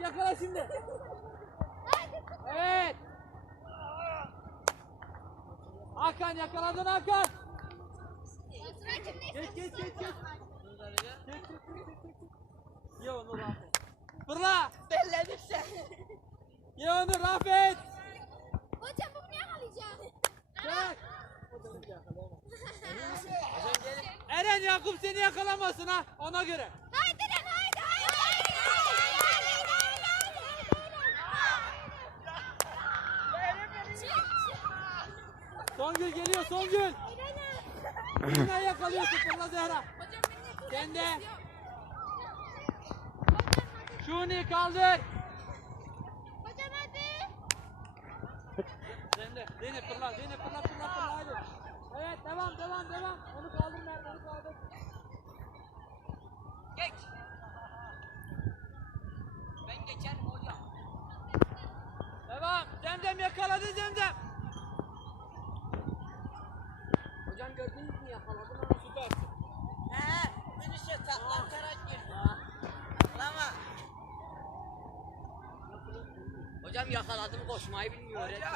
Yakala şimdi. Evet. Hakan yakaladın Hakan. Geç geç geç geç. Ye onu Rafet. Fırla. Belledim sen. Ye onu Rafet. Hocam bunu yakalayacağım. Çek. Eren Yakup seni yakalamasın ha ona göre. Haydi Songül geliyor Songül. Yine yakalıyorsun fırla Zehra. Sen de. Şuni kaldır. Hocam hadi. Sen de. Zeynep fırla. Zeynep fırla fırla fırla hadi. Evet devam devam devam. Onu kaldır Mert onu kaldır. Geç. Ben geçerim hocam. Devam. Zemzem yakaladı Zemzem. Hocam gördünüz mü yakaladım ama. Süpersin. He, minişe saklan karak girdi. Ama. Hocam yakaladım koşmayı bilmiyor. Hocam.